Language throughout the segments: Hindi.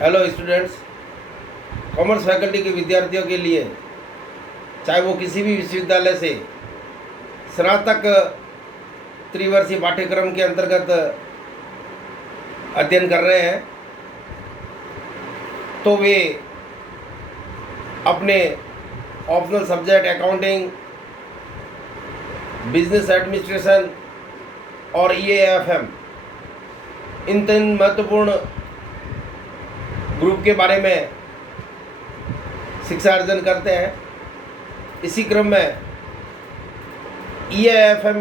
हेलो स्टूडेंट्स, कॉमर्स फैकल्टी के विद्यार्थियों के लिए, चाहे वो किसी भी विश्वविद्यालय से स्नातक त्रिवर्षीय पाठ्यक्रम के अंतर्गत अध्ययन कर रहे हैं, तो वे अपने optional subject accounting, business administration और EAFM इन 3 महत्वपूर्ण ग्रुप के बारे में शिक्षा अर्जन करते हैं। इसी क्रम में EAFM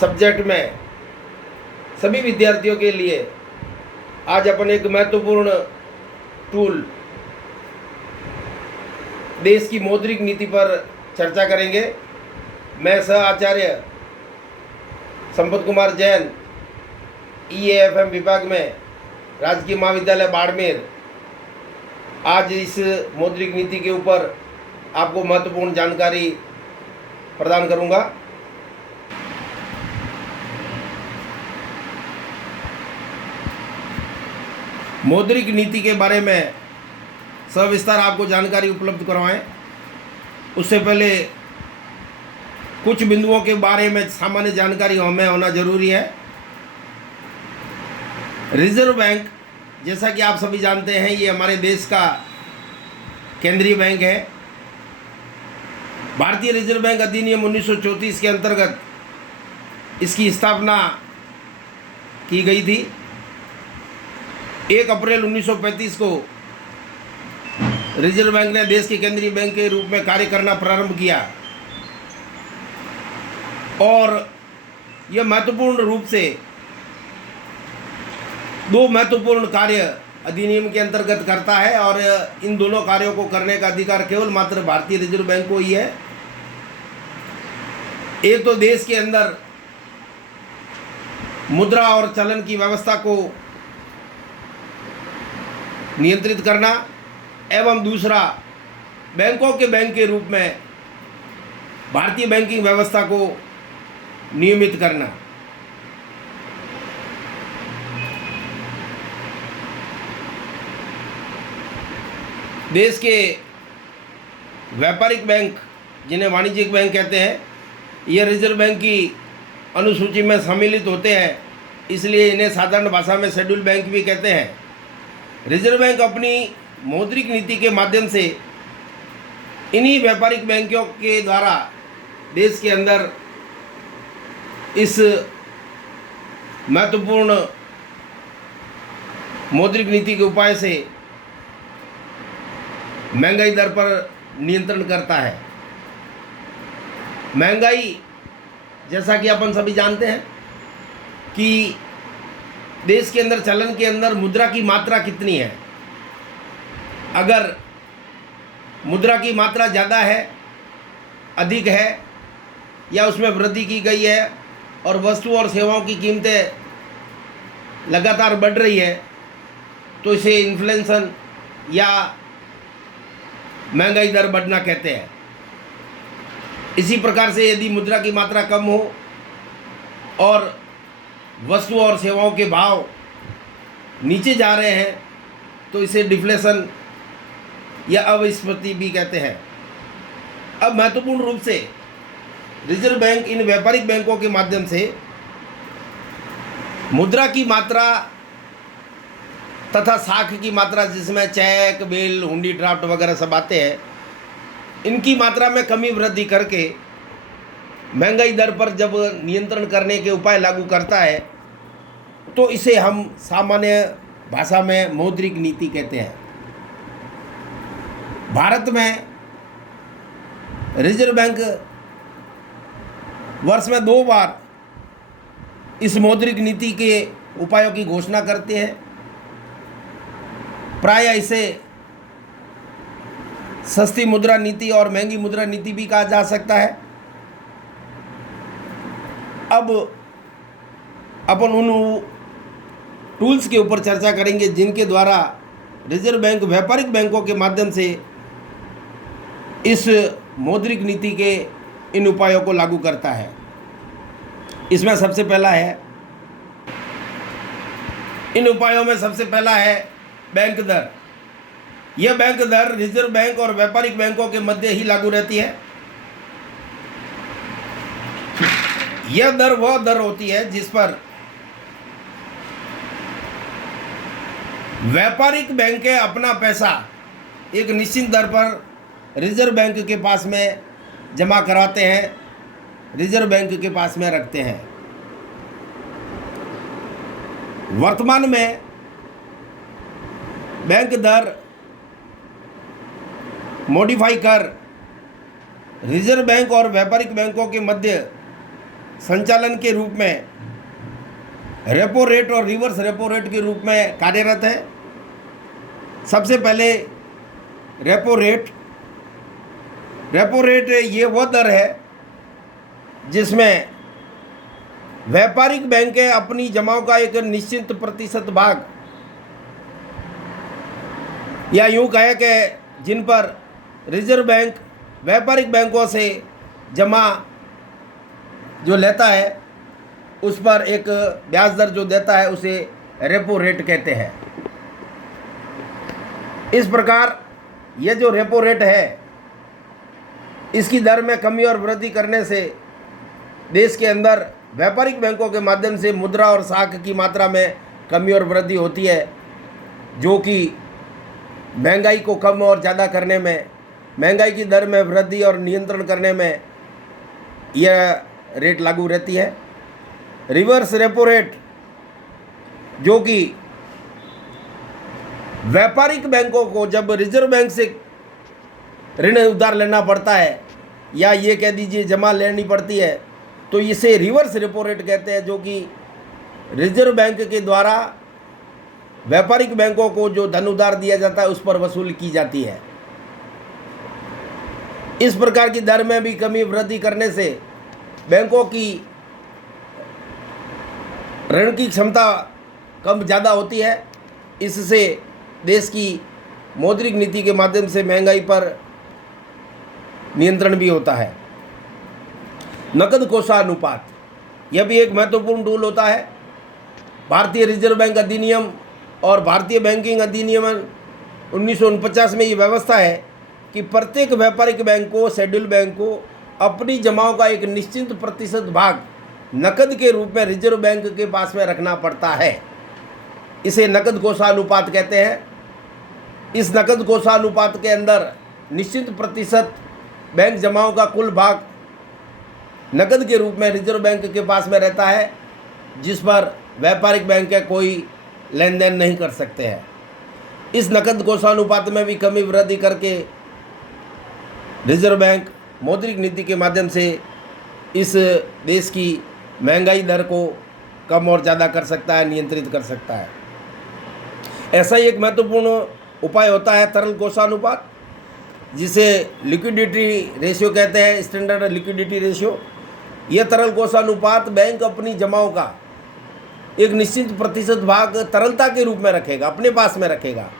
सब्जेक्ट में सभी विद्यार्थियों के लिए आज अपन एक महत्वपूर्ण टूल देश की मौद्रिक नीति पर चर्चा करेंगे। मैं सह आचार्य संपत कुमार जैन, EAFM विभाग में राजकीय महाविद्यालय बाड़मेर, आज इस मौद्रिक नीति के ऊपर आपको महत्वपूर्ण जानकारी प्रदान करूंगा। मौद्रिक नीति के बारे में सविस्तार आपको जानकारी उपलब्ध करवाएं, उससे पहले कुछ बिंदुओं के बारे में सामान्य जानकारी हमें होना जरूरी है। रिजर्व बैंक, जैसा कि आप सभी जानते हैं, ये हमारे देश का केंद्रीय बैंक है। भारतीय रिजर्व बैंक अधिनियम 1934 के अंतर्गत इसकी स्थापना की गई थी। 1 अप्रैल 1935 को रिजर्व बैंक ने देश के केंद्रीय बैंक के रूप में कार्य करना प्रारंभ किया और यह महत्वपूर्ण रूप से 2 महत्वपूर्ण कार्य अधिनियम के अंतर्गत करता है और इन दोनों कार्यों को करने का अधिकार केवल मात्र भारतीय रिजर्व बैंक को ही है। एक तो देश के अंदर मुद्रा और चलन की व्यवस्था को नियंत्रित करना, एवं दूसरा बैंकों के बैंक के रूप में भारतीय बैंकिंग व्यवस्था को नियमित करना। देश के व्यापारिक बैंक, जिन्हें वाणिज्यिक बैंक कहते हैं, यह रिजर्व बैंक की अनुसूची में सम्मिलित होते हैं, इसलिए इन्हें साधारण भाषा में शेड्यूल बैंक भी कहते हैं। रिजर्व बैंक अपनी मौद्रिक नीति के माध्यम से इन्हीं व्यापारिक बैंकों के द्वारा देश के अंदर इस महत्वपूर्ण मौद्रिक नीति के उपाय से महंगाई दर पर नियंत्रण करता है। महंगाई, जैसा कि अपन सभी जानते हैं कि देश के अंदर चलन के अंदर मुद्रा की मात्रा कितनी है। अगर मुद्रा की मात्रा ज़्यादा है, अधिक है, या उसमें वृद्धि की गई है और वस्तु और सेवाओं की कीमतें लगातार बढ़ रही है, तो इसे इन्फ्लेशन या महंगाई दर बढ़ना कहते हैं। इसी प्रकार से यदि मुद्रा की मात्रा कम हो और वस्तु और सेवाओं के भाव नीचे जा रहे हैं, तो इसे डिफ्लेशन या अविस्फीति भी कहते हैं। अब महत्वपूर्ण रूप से रिजर्व बैंक इन व्यापारिक बैंकों के माध्यम से मुद्रा की मात्रा तथा साख की मात्रा, जिसमें चेक, बिल, हुंडी, ड्राफ्ट वगैरह सब आते हैं, इनकी मात्रा में कमी वृद्धि करके महंगाई दर पर जब नियंत्रण करने के उपाय लागू करता है, तो इसे हम सामान्य भाषा में मौद्रिक नीति कहते हैं। भारत में रिजर्व बैंक वर्ष में 2 बार इस मौद्रिक नीति के उपायों की घोषणा करते हैं। प्रायः इसे सस्ती मुद्रा नीति और महंगी मुद्रा नीति भी कहा जा सकता है। अब अपन उन टूल्स के ऊपर चर्चा करेंगे जिनके द्वारा रिजर्व बैंक व्यापारिक बैंकों के माध्यम से इस मौद्रिक नीति के इन उपायों को लागू करता है। इसमें सबसे पहला है इन उपायों में सबसे पहला है बैंक दर। यह बैंक दर रिजर्व बैंक और व्यापारिक बैंकों के मध्य ही लागू रहती है। यह दर वह दर होती है जिस पर व्यापारिक बैंकें अपना पैसा एक निश्चित दर पर रिजर्व बैंक के पास में जमा करवाते हैं, रिजर्व बैंक के पास में रखते हैं। वर्तमान में बैंक दर मॉडिफाई कर रिजर्व बैंक और व्यापारिक बैंकों के मध्य संचालन के रूप में रेपो रेट और रिवर्स रेपो रेट के रूप में कार्यरत है। सबसे पहले रेपो रेट ये वह दर है जिसमें व्यापारिक बैंकें अपनी जमाओं का एक निश्चित प्रतिशत भाग, या यूं कहें कि जिन पर रिजर्व बैंक व्यापारिक बैंकों से जमा जो लेता है उस पर एक ब्याज दर जो देता है उसे रेपो रेट कहते हैं। इस प्रकार यह जो रेपो रेट है इसकी दर में कमी और वृद्धि करने से देश के अंदर व्यापारिक बैंकों के माध्यम से मुद्रा और साख की मात्रा में कमी और वृद्धि होती है, जो कि महंगाई को कम और ज़्यादा करने में, महंगाई की दर में वृद्धि और नियंत्रण करने में यह रेट लागू रहती है। रिवर्स रेपो रेट जो कि व्यापारिक बैंकों को जब रिजर्व बैंक से ऋण उधार लेना पड़ता है या ये कह दीजिए जमा लेनी पड़ती है तो इसे रिवर्स रेपो रेट कहते हैं, जो कि रिजर्व बैंक के द्वारा व्यापारिक बैंकों को जो धन उधार दिया जाता है उस पर वसूल की जाती है। इस प्रकार की दर में भी कमी वृद्धि करने से बैंकों की ऋण की क्षमता कम ज़्यादा होती है। इससे देश की मौद्रिक नीति के माध्यम से महंगाई पर नियंत्रण भी होता है। नकद कोषानुपात यह भी एक महत्वपूर्ण टूल होता है। भारतीय रिजर्व बैंक अधिनियम और भारतीय बैंकिंग अधिनियम 1949 में ये व्यवस्था है कि प्रत्येक व्यापारिक बैंक को, शेड्यूल बैंक को अपनी जमाओं का एक निश्चित प्रतिशत भाग नकद के रूप में रिजर्व बैंक के पास में रखना पड़ता है। इसे नकद कोषानुपात कहते हैं। इस नकद कोषानुपात के अंदर निश्चित प्रतिशत बैंक जमाओं का कुल भाग नकद के रूप में रिजर्व बैंक के पास में रहता है, जिस पर व्यापारिक बैंक कोई लेन देन नहीं कर सकते हैं। इस नकद कोषानुपात में भी कमी वृद्धि करके रिजर्व बैंक मौद्रिक नीति के माध्यम से इस देश की महंगाई दर को कम और ज़्यादा कर सकता है, नियंत्रित कर सकता है। ऐसा ही एक महत्वपूर्ण उपाय होता है तरल कोषानुपात, जिसे लिक्विडिटी रेशियो कहते हैं, स्टैंडर्ड लिक्विडिटी रेशियो। यह तरल कोषानुपात बैंक अपनी जमाओं का एक निश्चित प्रतिशत भाग तरलता के रूप में रखेगा, अपने पास में रखेगा।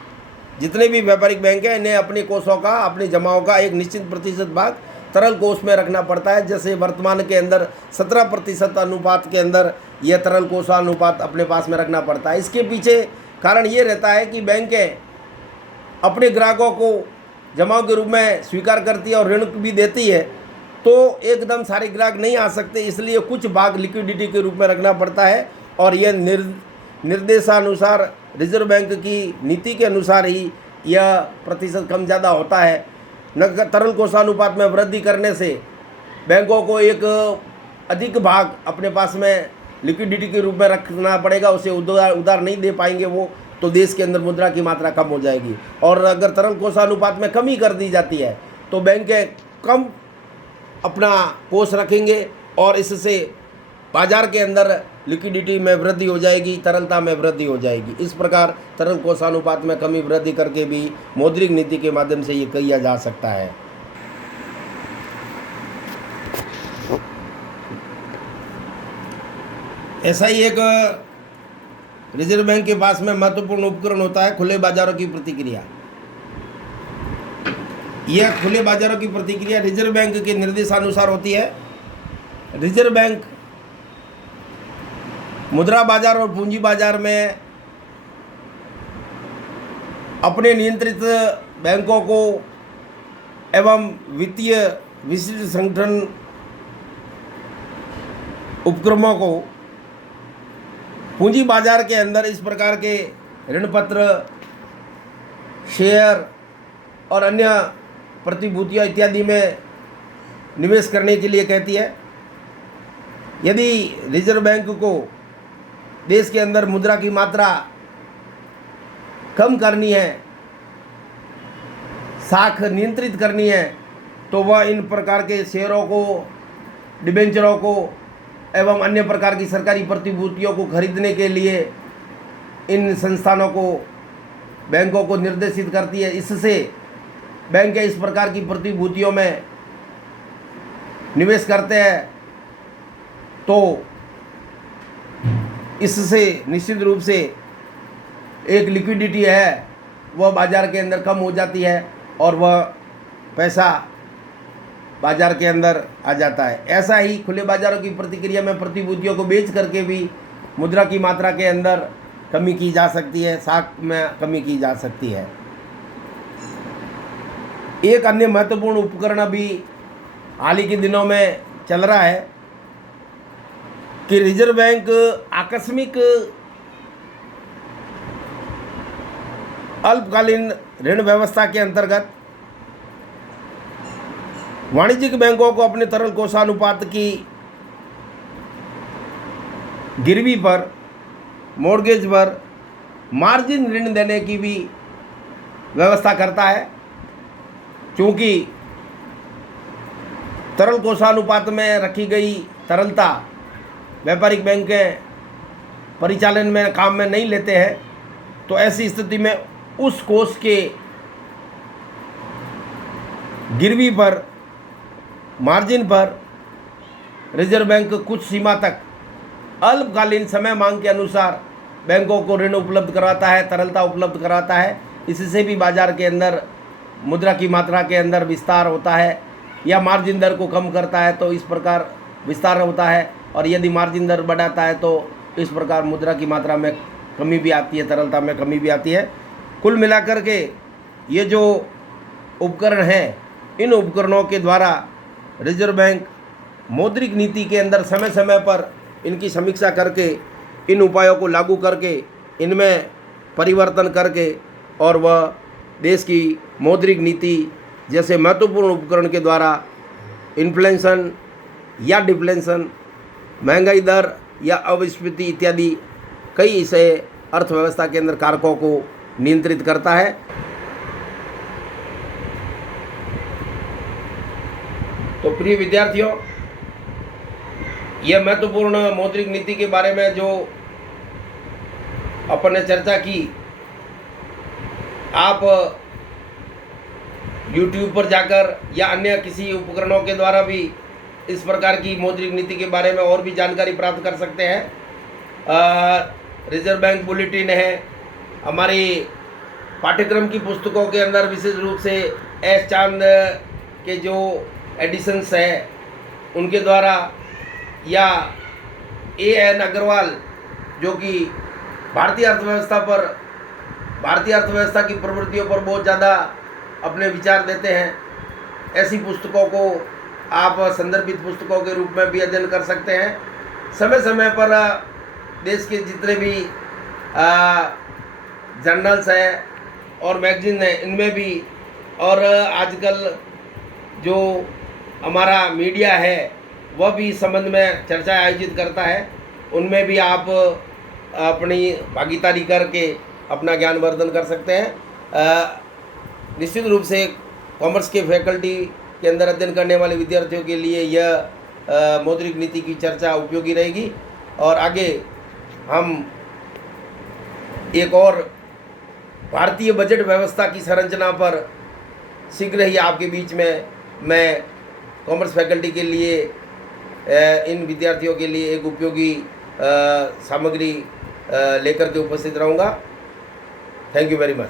जितने भी व्यापारिक बैंक हैं इन्हें अपने कोषों का, अपनी जमाओं का एक निश्चित प्रतिशत भाग तरल कोष में रखना पड़ता है। जैसे वर्तमान के अंदर 17% अनुपात के अंदर यह तरल कोषानुपात अपने पास में रखना पड़ता है। इसके पीछे कारण ये रहता है कि बैंकें अपने ग्राहकों को जमाओं के रूप में स्वीकार करती है और ऋण भी देती है, तो एकदम सारे ग्राहक नहीं आ सकते, इसलिए कुछ भाग लिक्विडिटी के रूप में रखना पड़ता है। और यह निर्देशानुसार रिजर्व बैंक की नीति के अनुसार ही यह प्रतिशत कम ज़्यादा होता है। तरल कोषानुपात में वृद्धि करने से बैंकों को एक अधिक भाग अपने पास में लिक्विडिटी के रूप में रखना पड़ेगा, उसे उधार नहीं दे पाएंगे वो, तो देश के अंदर मुद्रा की मात्रा कम हो जाएगी। और अगर तरल कोषानुपात में कमी कर दी जाती है तो बैंकें कम अपना कोष रखेंगे और इससे बाजार के अंदर लिक्विडिटी में वृद्धि हो जाएगी, तरलता में वृद्धि हो जाएगी। इस प्रकार तरल कोषानुपात में कमी वृद्धि करके भी मौद्रिक नीति के माध्यम से ये किया जा सकता है। ऐसा ही एक रिजर्व बैंक के पास में महत्वपूर्ण उपकरण होता है खुले बाजारों की प्रतिक्रिया। यह खुले बाजारों की प्रतिक्रिया रिजर्व बैंक के निर्देशानुसार होती है। रिजर्व बैंक मुद्रा बाजार और पूंजी बाजार में अपने नियंत्रित बैंकों को एवं वित्तीय विशिष्ट संगठन उपक्रमों को पूंजी बाजार के अंदर इस प्रकार के ऋण पत्र, शेयर और अन्य प्रतिभूतियां इत्यादि में निवेश करने के लिए कहती है। यदि रिजर्व बैंक को देश के अंदर मुद्रा की मात्रा कम करनी है, साख नियंत्रित करनी है, तो वह इन प्रकार के शेयरों को, डिबेंचरों को एवं अन्य प्रकार की सरकारी प्रतिभूतियों को खरीदने के लिए इन संस्थानों को, बैंकों को निर्देशित करती है। इससे बैंक इस प्रकार की प्रतिभूतियों में निवेश करते हैं, तो इससे निश्चित रूप से एक लिक्विडिटी है वह बाज़ार के अंदर कम हो जाती है और वह पैसा बाज़ार के अंदर आ जाता है। ऐसा ही खुले बाज़ारों की प्रतिक्रिया में प्रतिभूतियों को बेच करके भी मुद्रा की मात्रा के अंदर कमी की जा सकती है, साख में कमी की जा सकती है। एक अन्य महत्वपूर्ण उपकरण अभी हाल ही के दिनों में चल रहा है कि रिजर्व बैंक आकस्मिक अल्पकालीन ऋण व्यवस्था के अंतर्गत वाणिज्यिक बैंकों को अपने तरल कोषानुपात की गिरवी पर, मॉर्गेज पर मार्जिन ऋण देने की भी व्यवस्था करता है। क्योंकि तरल कोषानुपात में रखी गई तरलता व्यापारिक बैंकें परिचालन में काम में नहीं लेते हैं, तो ऐसी स्थिति में उस कोष के गिरवी पर, मार्जिन पर रिजर्व बैंक कुछ सीमा तक अल्पकालीन समय मांग के अनुसार बैंकों को ऋण उपलब्ध कराता है, तरलता उपलब्ध कराता है। इससे भी बाजार के अंदर मुद्रा की मात्रा के अंदर विस्तार होता है, या मार्जिन दर को कम करता है तो इस प्रकार विस्तार होता है, और यदि मार्जिन दर बढ़ाता है तो इस प्रकार मुद्रा की मात्रा में कमी भी आती है, तरलता में कमी भी आती है। कुल मिलाकर के ये जो उपकरण हैं, इन उपकरणों के द्वारा रिजर्व बैंक मौद्रिक नीति के अंदर समय समय पर इनकी समीक्षा करके, इन उपायों को लागू करके, इनमें परिवर्तन करके, और वह देश की मौद्रिक नीति जैसे महत्वपूर्ण उपकरण के द्वारा इन्फ्लेशन या डिफ्लेशन, महंगाई दर या अविस्फीति इत्यादि कई इसे अर्थव्यवस्था के अंदर कारकों को नियंत्रित करता है। तो प्रिय विद्यार्थियों, यह महत्वपूर्ण मौद्रिक नीति के बारे में जो अपन ने चर्चा की, आप YouTube पर जाकर या अन्य किसी उपकरणों के द्वारा भी इस प्रकार की मौद्रिक नीति के बारे में और भी जानकारी प्राप्त कर सकते हैं। रिजर्व बैंक बुलेटिन है, हमारी पाठ्यक्रम की पुस्तकों के अंदर विशेष रूप से एस चांद के जो एडिशंस है उनके द्वारा, या एन अग्रवाल जो कि भारतीय अर्थव्यवस्था की प्रवृत्तियों पर बहुत ज़्यादा अपने विचार देते हैं, ऐसी पुस्तकों को आप संदर्भित पुस्तकों के रूप में भी अध्ययन कर सकते हैं। समय समय पर देश के जितने भी जर्नल्स हैं और मैगजीन हैं, इनमें भी, और आजकल जो हमारा मीडिया है वह भी इस संबंध में चर्चा आयोजित करता है, उनमें भी आप अपनी भागीदारी करके अपना ज्ञानवर्धन कर सकते हैं। निश्चित रूप से कॉमर्स के फैकल्टी के अंदर अध्ययन करने वाले विद्यार्थियों के लिए यह मौद्रिक नीति की चर्चा उपयोगी रहेगी, और आगे हम एक और भारतीय बजट व्यवस्था की संरचना पर शीघ्र ही आपके बीच में मैं कॉमर्स फैकल्टी के लिए, इन विद्यार्थियों के लिए एक उपयोगी सामग्री लेकर के उपस्थित रहूँगा। Thank you very much.